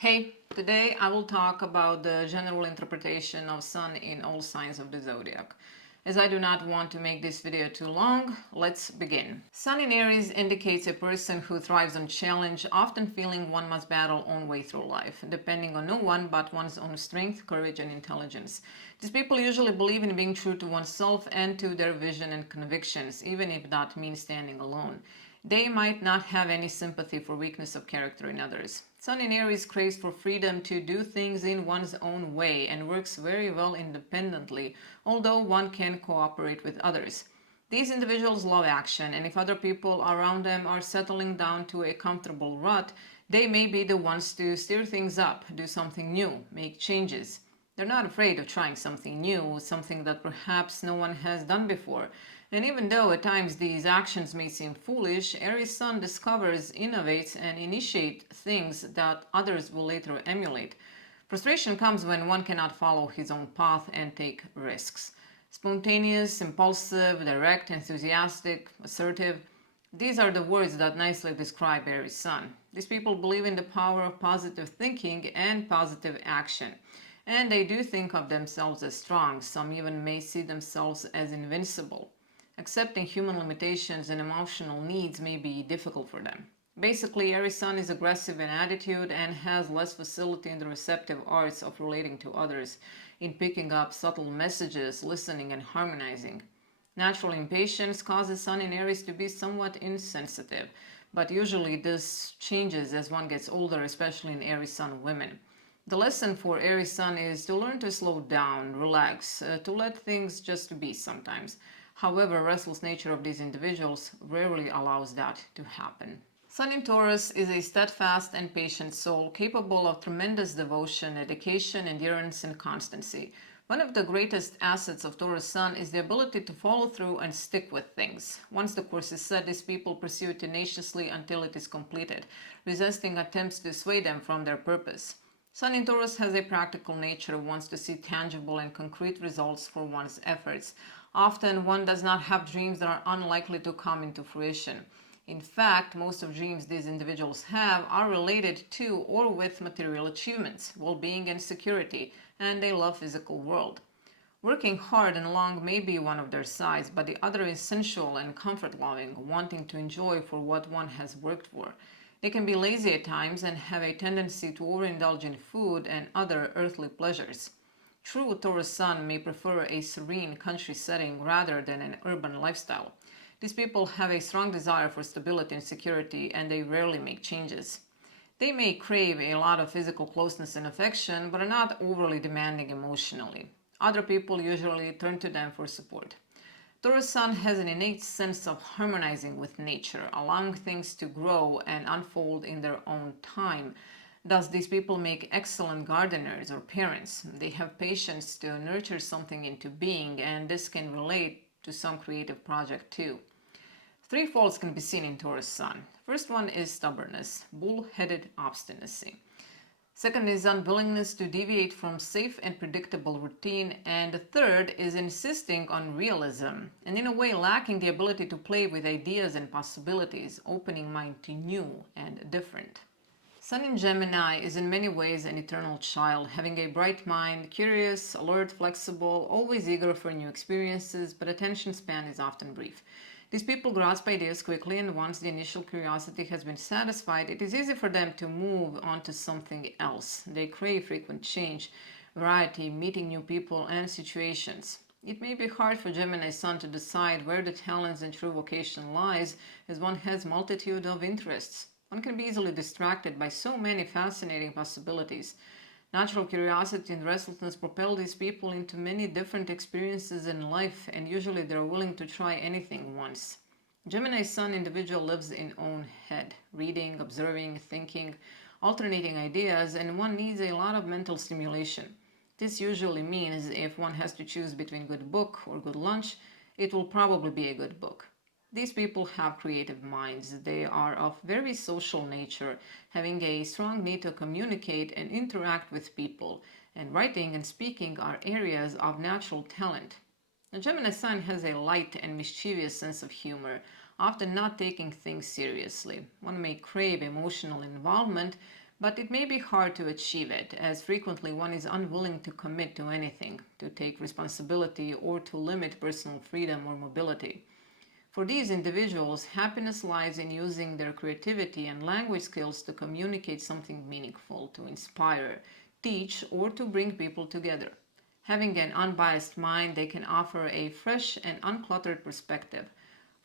Hey, today I will talk about the general interpretation of Sun in all signs of the zodiac. As I do not want to make this video too long, let's begin. Sun in Aries indicates a person who thrives on challenge, often feeling one must battle own way through life, depending on no one but one's own strength, courage, and intelligence. These people usually believe in being true to oneself and to their vision and convictions, even if that means standing alone. They might not have any sympathy for weakness of character in others. Sun in Aries craves for freedom to do things in one's own way and works very well independently, although one can cooperate with others. These individuals love action, and if other people around them are settling down to a comfortable rut, they may be the ones to steer things up, do something new, make changes. They're not afraid of trying something new, something that perhaps no one has done before. And even though at times these actions may seem foolish, Aries Sun discovers, innovates, and initiates things that others will later emulate. Frustration comes when one cannot follow his own path and take risks. Spontaneous, impulsive, direct, enthusiastic, assertive. These are the words that nicely describe Aries Sun. These people believe in the power of positive thinking and positive action. And they do think of themselves as strong. Some even may see themselves as invincible. Accepting human limitations and emotional needs may be difficult for them. Basically, Aries Sun is aggressive in attitude and has less facility in the receptive arts of relating to others, in picking up subtle messages, listening, and harmonizing. Natural impatience causes Sun in Aries to be somewhat insensitive, but usually this changes as one gets older, especially in Aries Sun women. The lesson for Aries Sun is to learn to slow down, relax, to let things just be sometimes. However, restless nature of these individuals rarely allows that to happen. Sun in Taurus is a steadfast and patient soul capable of tremendous devotion, dedication, endurance, and constancy. One of the greatest assets of Taurus Sun is the ability to follow through and stick with things. Once the course is set, these people pursue it tenaciously until it is completed, resisting attempts to sway them from their purpose. Sun in Taurus has a practical nature, wants to see tangible and concrete results for one's efforts. Often one does not have dreams that are unlikely to come into fruition. In fact, most of dreams these individuals have are related to or with material achievements, well-being and security, and they love physical world. Working hard and long may be one of their sides, but the other is sensual and comfort-loving, wanting to enjoy for what one has worked for. They can be lazy at times and have a tendency to overindulge in food and other earthly pleasures. True Taurus Sun may prefer a serene country setting rather than an urban lifestyle. These people have a strong desire for stability and security, and they rarely make changes. They may crave a lot of physical closeness and affection, but are not overly demanding emotionally. Other people usually turn to them for support. Taurus Sun has an innate sense of harmonizing with nature, allowing things to grow and unfold in their own time. Thus, these people make excellent gardeners or parents. They have patience to nurture something into being, and this can relate to some creative project too. Three faults can be seen in Taurus Sun. First one is stubbornness, bull-headed obstinacy. Second is unwillingness to deviate from safe and predictable routine. And the third is insisting on realism and in a way lacking the ability to play with ideas and possibilities, opening mind to new and different. Sun in Gemini is in many ways an eternal child, having a bright mind, curious, alert, flexible, always eager for new experiences, but attention span is often brief. These people grasp ideas quickly, and once the initial curiosity has been satisfied, it is easy for them to move on to something else. They crave frequent change, variety, meeting new people and situations. It may be hard for Gemini Sun to decide where the talents and true vocation lies, as one has multitude of interests. One can be easily distracted by so many fascinating possibilities. Natural curiosity and restlessness propel these people into many different experiences in life, and usually they are willing to try anything once. Gemini Sun individual lives in own head, reading, observing, thinking, alternating ideas, and one needs a lot of mental stimulation. This usually means if one has to choose between good book or good lunch, it will probably be a good book. These people have creative minds. They are of very social nature, having a strong need to communicate and interact with people, and writing and speaking are areas of natural talent. The Gemini Sun has a light and mischievous sense of humor, often not taking things seriously. One may crave emotional involvement, But it may be hard to achieve it, as frequently one is unwilling to commit to anything, to take responsibility, or to limit personal freedom or mobility. For these individuals, happiness lies in using their creativity and language skills to communicate something meaningful, to inspire, teach, or to bring people together. Having an unbiased mind, they can offer a fresh and uncluttered perspective.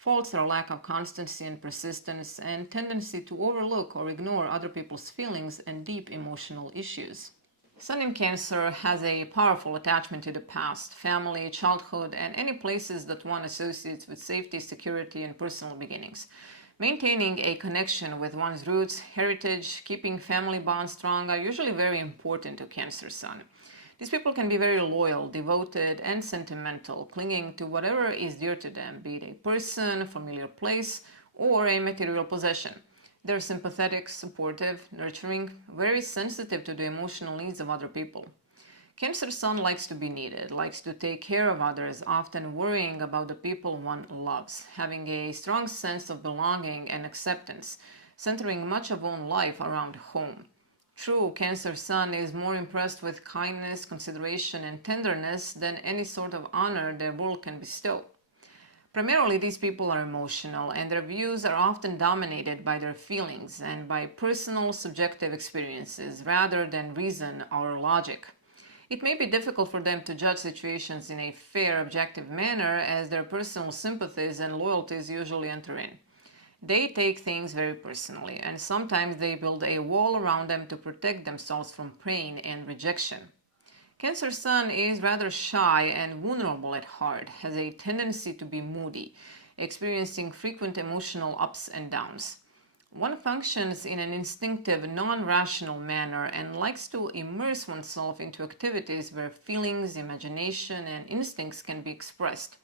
Faults are lack of constancy and persistence and tendency to overlook or ignore other people's feelings and deep emotional issues. Sun in Cancer has a powerful attachment to the past, family, childhood, and any places that one associates with safety, security, and personal beginnings. Maintaining a connection with one's roots, heritage, keeping family bonds strong are usually very important to Cancer Sun. These people can be very loyal, devoted, and sentimental, clinging to whatever is dear to them, be it a person, familiar place, or a material possession. They're sympathetic, supportive, nurturing, very sensitive to the emotional needs of other people. Cancer Sun likes to be needed, likes to take care of others, often worrying about the people one loves, having a strong sense of belonging and acceptance, centering much of one's life around home. True, Cancer Sun is more impressed with kindness, consideration, and tenderness than any sort of honor the world can bestow. Primarily, these people are emotional, and their views are often dominated by their feelings and by personal subjective experiences rather than reason or logic. It may be difficult for them to judge situations in a fair, objective manner as their personal sympathies and loyalties usually enter in. They take things very personally, and sometimes they build a wall around them to protect themselves from pain and rejection. Cancer Sun is rather shy and vulnerable at heart, has a tendency to be moody, experiencing frequent emotional ups and downs. One functions in an instinctive, non rational manner and likes to immerse oneself into activities where feelings, imagination, and instincts can be expressed.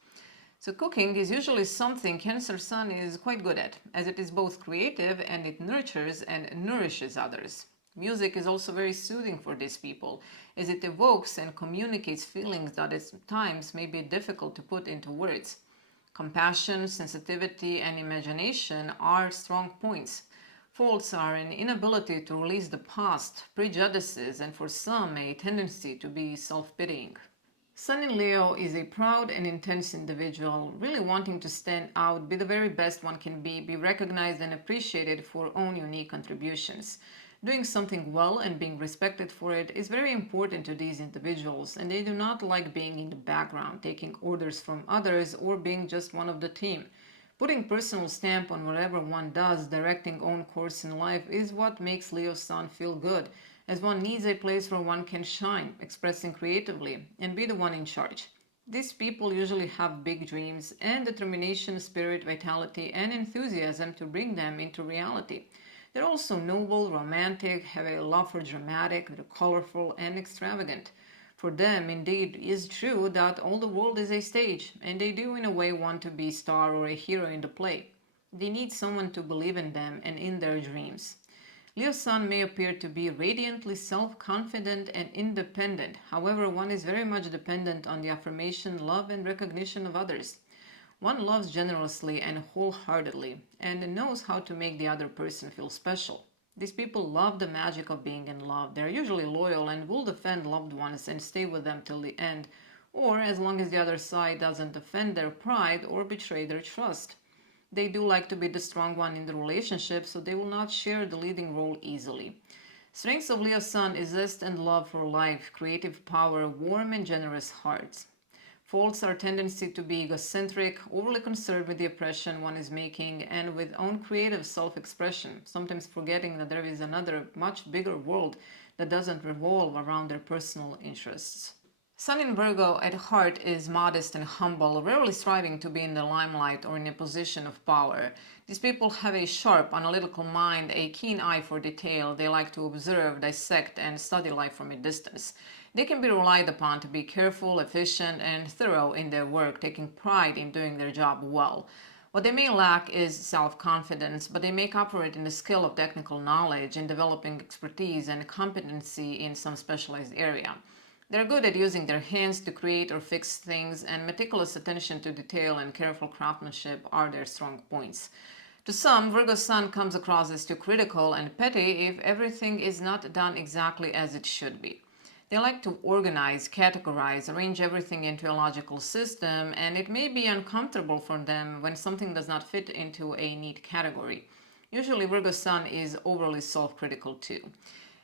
So, cooking is usually something Cancer Sun is quite good at, as it is both creative and it nurtures and nourishes others. Music is also very soothing for these people, as it evokes and communicates feelings that at times may be difficult to put into words. Compassion, sensitivity, and imagination are strong points. Faults are an inability to release the past, prejudices, and for some, a tendency to be self pitying. Sun in Leo is a proud and intense individual, really wanting to stand out, be the very best one can be recognized and appreciated for own unique contributions. Doing something well and being respected for it is very important to these individuals, and they do not like being in the background, taking orders from others, or being just one of the team. Putting personal stamp on whatever one does, directing own course in life, is what makes Leo Sun feel good, as one needs a place where one can shine, expressing creatively, and be the one in charge. These people usually have big dreams and determination, spirit, vitality, and enthusiasm to bring them into reality. They're also noble, romantic, have a love for dramatic, they're colorful, and extravagant. For them, indeed, is true that all the world is a stage, and they do in a way want to be a star or a hero in the play. They need someone to believe in them and in their dreams. Leo Sun may appear to be radiantly self-confident and independent. However, one is very much dependent on the affirmation, love, and recognition of others. One loves generously and wholeheartedly and knows how to make the other person feel special. These people love the magic of being in love. They're usually loyal and will defend loved ones and stay with them till the end, or as long as the other side doesn't offend their pride or betray their trust. They do like to be the strong one in the relationship, so they will not share the leading role easily. Strengths of Leo Sun is zest and love for life, creative power, warm and generous hearts. Faults are tendency to be egocentric, overly concerned with the impression one is making, and with own creative self-expression, sometimes forgetting that there is another, much bigger world that doesn't revolve around their personal interests. Sun in Virgo at heart is modest and humble, rarely striving to be in the limelight or in a position of power. These people have a sharp, analytical mind, a keen eye for detail. They like to observe, dissect, and study life from a distance. They can be relied upon to be careful, efficient, and thorough in their work, taking pride in doing their job well. What they may lack is self-confidence, but they make up for it in the skill of technical knowledge, in developing expertise and competency in some specialized area. They're good at using their hands to create or fix things, and meticulous attention to detail and careful craftsmanship are their strong points. To some, Virgo Sun comes across as too critical and petty if everything is not done exactly as it should be. They like to organize, categorize, arrange everything into a logical system, and it may be uncomfortable for them when something does not fit into a neat category. Usually, Virgo Sun is overly self critical too.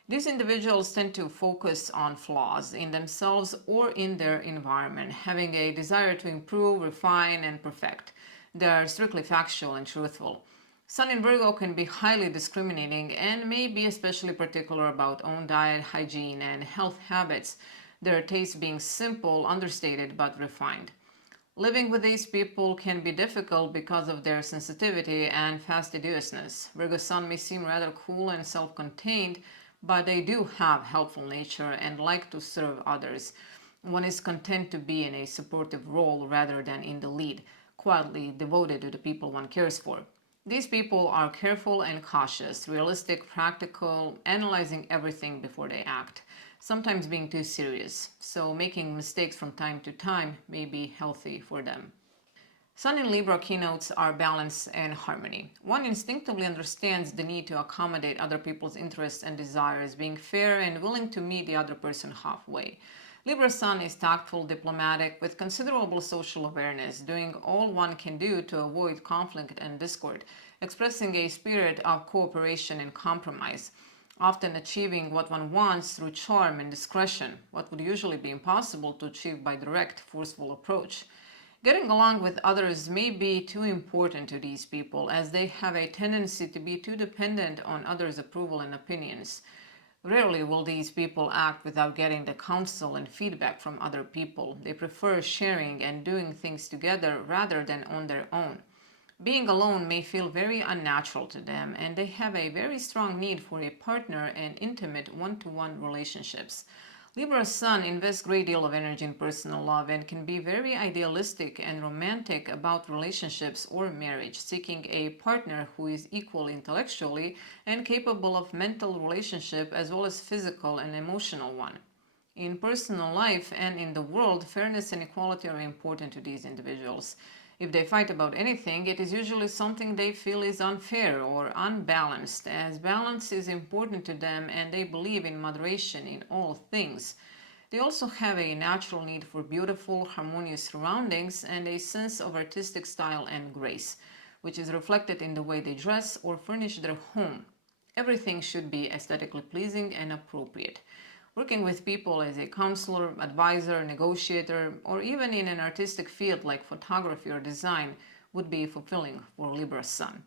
These individuals tend to focus on flaws in themselves or in their environment, having a desire to improve, refine, and perfect. They are strictly factual and truthful. Sun in Virgo can be highly discriminating and may be especially particular about own diet, hygiene, and health habits, their tastes being simple, understated, but refined. Living with these people can be difficult because of their sensitivity and fastidiousness. Virgo Sun may seem rather cool and self contained, but they do have helpful nature and like to serve others. One is content to be in a supportive role rather than in the lead, quietly devoted to the people one cares for. These people are careful and cautious, realistic, practical, analyzing everything before they act, sometimes being too serious, so making mistakes from time to time may be healthy for them. Sun in Libra keynotes are balance and harmony. One instinctively understands the need to accommodate other people's interests and desires, being fair and willing to meet the other person halfway. Libra Sun is tactful, diplomatic, with considerable social awareness, doing all one can do to avoid conflict and discord, expressing a spirit of cooperation and compromise, often achieving what one wants through charm and discretion, what would usually be impossible to achieve by direct, forceful approach. Getting along with others may be too important to these people, as they have a tendency to be too dependent on others' approval and opinions. Rarely will these people act without getting the counsel and feedback from other people. They prefer sharing and doing things together rather than on their own. Being alone may feel very unnatural to them, and they have a very strong need for a partner and intimate one-to-one relationships. Libra Sun invests a great deal of energy in personal love and can be very idealistic and romantic about relationships or marriage, seeking a partner who is equal intellectually and capable of mental relationship as well as physical and emotional one. In personal life and in the world, fairness and equality are important to these individuals. If they fight about anything, it is usually something they feel is unfair or unbalanced, as balance is important to them and they believe in moderation in all things. They also have a natural need for beautiful, harmonious surroundings and a sense of artistic style and grace, which is reflected in the way they dress or furnish their home. Everything should be aesthetically pleasing and appropriate. Working with people as a counselor, advisor, negotiator, or even in an artistic field like photography or design would be fulfilling for Libra Sun.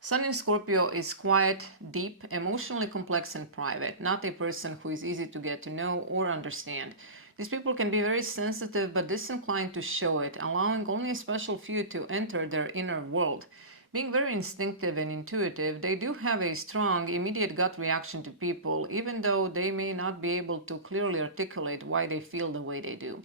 Sun in Scorpio is quiet, deep, emotionally complex and private, not a person who is easy to get to know or understand. These people can be very sensitive but disinclined to show it, allowing only a special few to enter their inner world. Being very instinctive and intuitive, they do have a strong, immediate gut reaction to people, even though they may not be able to clearly articulate why they feel the way they do.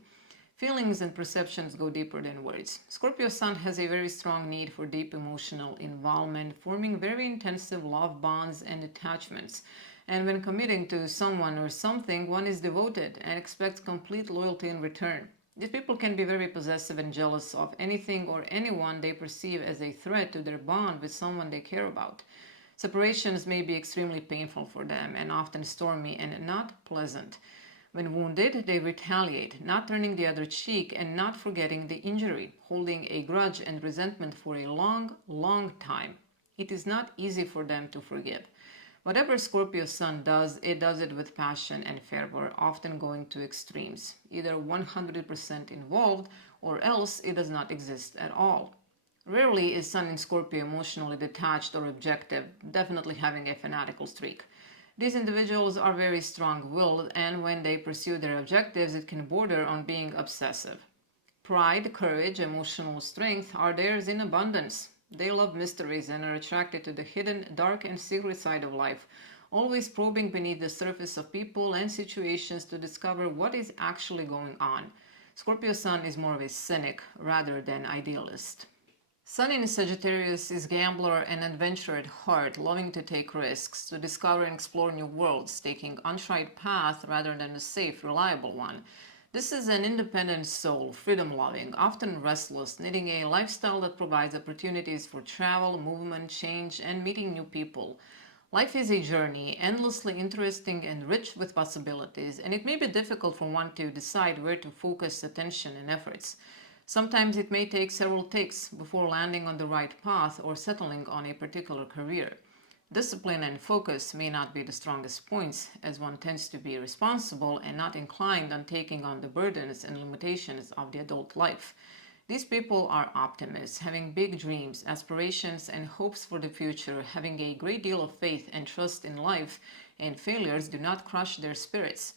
Feelings and perceptions go deeper than words. Scorpio Sun has a very strong need for deep emotional involvement, forming very intensive love bonds and attachments. And when committing to someone or something, one is devoted and expects complete loyalty in return. These people can be very possessive and jealous of anything or anyone they perceive as a threat to their bond with someone they care about. Separations may be extremely painful for them and often stormy and not pleasant. When wounded, they retaliate, not turning the other cheek and not forgetting the injury, holding a grudge and resentment for a long, long time. It is not easy for them to forgive. Whatever Scorpio Sun does, it does it with passion and fervor, often going to extremes, either 100% involved or else it does not exist at all. Rarely is Sun in Scorpio emotionally detached or objective, definitely having a fanatical streak. These individuals are very strong-willed, and when they pursue their objectives, it can border on being obsessive. Pride, courage, emotional strength are theirs in abundance. They love mysteries and are attracted to the hidden, dark, and secret side of life, always probing beneath the surface of people and situations to discover what is actually going on. Scorpio Sun is more of a cynic rather than idealist. Sun in Sagittarius is gambler and adventurer at heart, loving to take risks, to discover and explore new worlds, taking untried path rather than a safe, reliable one. This is an independent soul, freedom-loving, often restless, needing a lifestyle that provides opportunities for travel, movement, change, and meeting new people. Life is a journey, endlessly interesting and rich with possibilities, and it may be difficult for one to decide where to focus attention and efforts. Sometimes it may take several takes before landing on the right path or settling on a particular career. Discipline and focus may not be the strongest points, as one tends to be responsible and not inclined on taking on the burdens and limitations of the adult life. These people are optimists, having big dreams, aspirations, and hopes for the future, having a great deal of faith and trust in life, and failures do not crush their spirits.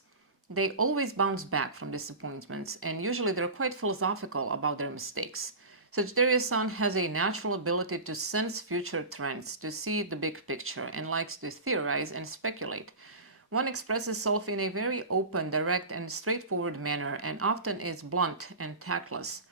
They always bounce back from disappointments, and usually they're quite philosophical about their mistakes. Sagittarius Sun has a natural ability to sense future trends, to see the big picture, and likes to theorize and speculate. One expresses self in a very open, direct, and straightforward manner, and often is blunt and tactless.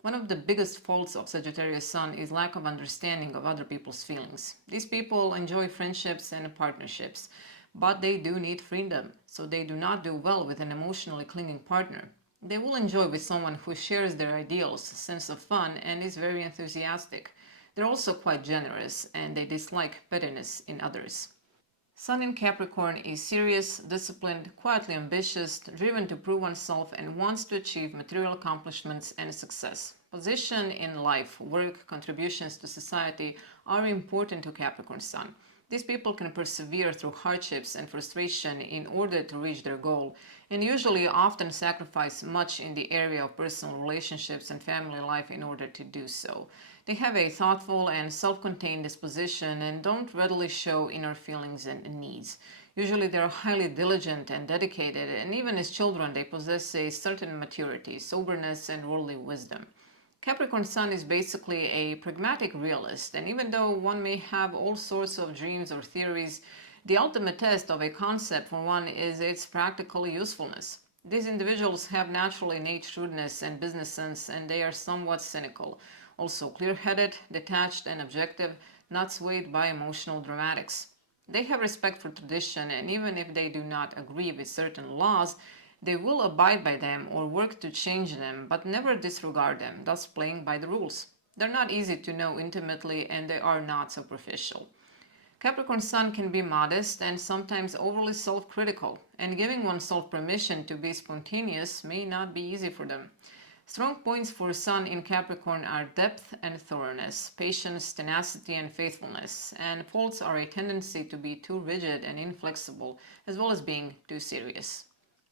One of the biggest faults of Sagittarius Sun is lack of understanding of other people's feelings. These people enjoy friendships and partnerships, but they do need freedom, so they do not do well with an emotionally clinging partner. They will enjoy with someone who shares their ideals, sense of fun, and is very enthusiastic. They're also quite generous, and they dislike pettiness in others. Sun in Capricorn is serious, disciplined, quietly ambitious, driven to prove oneself, and wants to achieve material accomplishments and success. Position in life, work, contributions to society are important to Capricorn Sun. These people can persevere through hardships and frustration in order to reach their goal, and usually often sacrifice much in the area of personal relationships and family life in order to do so. They have a thoughtful and self-contained disposition and don't readily show inner feelings and needs. Usually they are highly diligent and dedicated, and even as children they possess a certain maturity, soberness, and worldly wisdom. Capricorn Sun is basically a pragmatic realist, and even though one may have all sorts of dreams or theories, the ultimate test of a concept for one is its practical usefulness. These individuals have natural innate shrewdness and business sense, and they are somewhat cynical. Also clear-headed, detached, and objective, not swayed by emotional dramatics. They have respect for tradition, and even if they do not agree with certain laws, they will abide by them or work to change them, but never disregard them, thus playing by the rules. They're not easy to know intimately, and they are not superficial. Capricorn Sun can be modest and sometimes overly self-critical, and giving oneself permission to be spontaneous may not be easy for them. Strong points for Sun in Capricorn are depth and thoroughness, patience, tenacity, and faithfulness, and faults are a tendency to be too rigid and inflexible, as well as being too serious.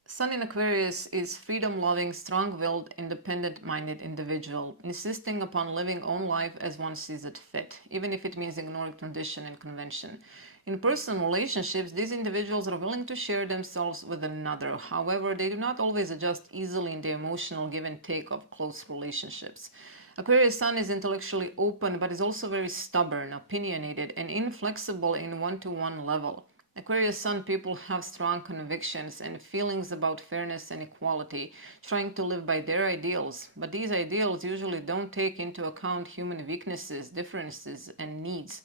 Sun in Aquarius is freedom-loving, strong-willed, independent-minded individual, insisting upon living own life as one sees it fit, even if it means ignoring tradition and convention. In personal relationships, these individuals are willing to share themselves with another. However, they do not always adjust easily in the emotional give and take of close relationships. Aquarius Sun is intellectually open, but is also very stubborn, opinionated, and inflexible in one-to-one level. Aquarius Sun people have strong convictions and feelings about fairness and equality, trying to live by their ideals, but these ideals usually don't take into account human weaknesses, differences, and needs.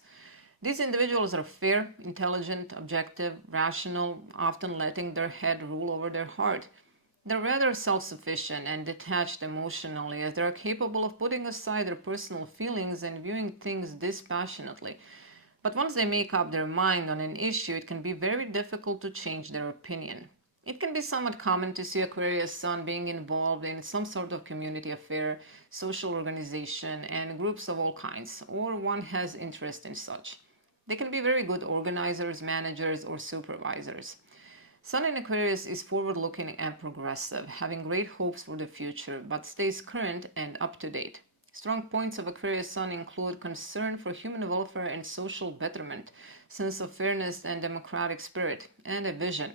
These individuals are fair, intelligent, objective, rational, often letting their head rule over their heart. They're rather self-sufficient and detached emotionally, as they are capable of putting aside their personal feelings and viewing things dispassionately. But once they make up their mind on an issue, it can be very difficult to change their opinion. It can be somewhat common to see Aquarius Sun being involved in some sort of community affair, social organization, and groups of all kinds, or one has interest in such. They can be very good organizers, managers, or supervisors. Sun in Aquarius is forward-looking and progressive, having great hopes for the future, but stays current and up-to-date. Strong points of Aquarius Sun include concern for human welfare and social betterment, sense of fairness and democratic spirit, and a vision.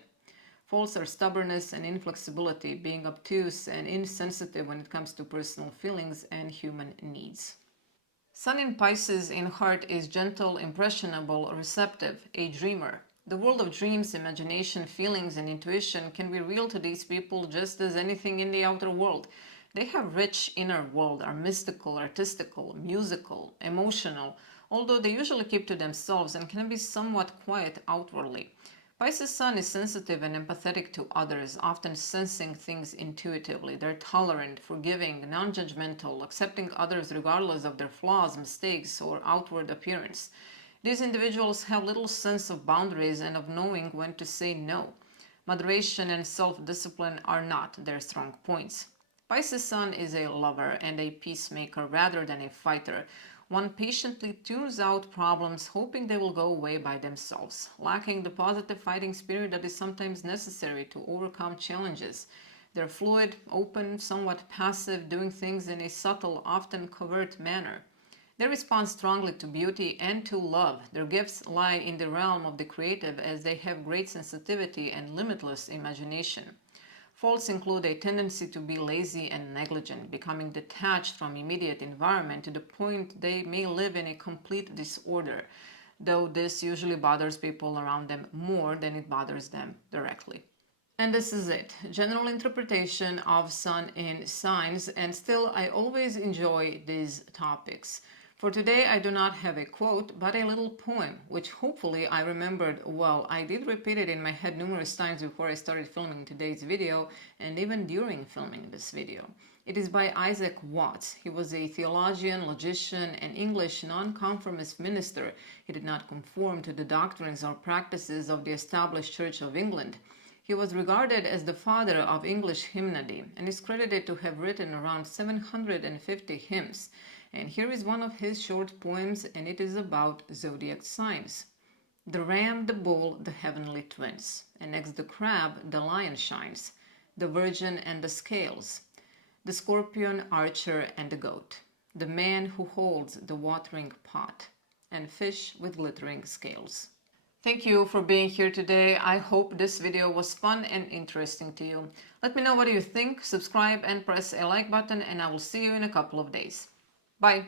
Faults are stubbornness and inflexibility, being obtuse and insensitive when it comes to personal feelings and human needs. Sun in Pisces in heart is gentle, impressionable, receptive, a dreamer. The world of dreams, imagination, feelings, and intuition can be real to these people just as anything in the outer world. They have rich inner world, are mystical, artistical, musical, emotional, although they usually keep to themselves and can be somewhat quiet outwardly. Pisces Sun is sensitive and empathetic to others, often sensing things intuitively. They're tolerant, forgiving, non-judgmental, accepting others regardless of their flaws, mistakes, or outward appearance. These individuals have little sense of boundaries and of knowing when to say no. Moderation and self-discipline are not their strong points. Pisces Sun is a lover and a peacemaker rather than a fighter. One patiently tunes out problems, hoping they will go away by themselves, lacking the positive fighting spirit that is sometimes necessary to overcome challenges. They're fluid, open, somewhat passive, doing things in a subtle, often covert manner. They respond strongly to beauty and to love. Their gifts lie in the realm of the creative as they have great sensitivity and limitless imagination. Faults include a tendency to be lazy and negligent, becoming detached from immediate environment to the point they may live in a complete disorder, though this usually bothers people around them more than it bothers them directly. And this is it. General interpretation of Sun in signs, and still I always enjoy these topics. For today I do not have a quote, but a little poem, which hopefully I remembered well. I did repeat it in my head numerous times before I started filming today's video, and even during filming this video. It is by Isaac Watts. He was a theologian, logician, and English nonconformist minister. He did not conform to the doctrines or practices of the established Church of England. He was regarded as the father of English hymnody and is credited to have written around 750 hymns. And here is one of his short poems, and it is about zodiac signs. The ram, the bull, the heavenly twins, and next the crab, the lion shines, the virgin and the scales, the scorpion, archer, and the goat, the man who holds the watering pot, and fish with glittering scales. Thank you for being here today. I hope this video was fun and interesting to you. Let me know what you think, subscribe and press a like button, and I will see you in a couple of days. Bye.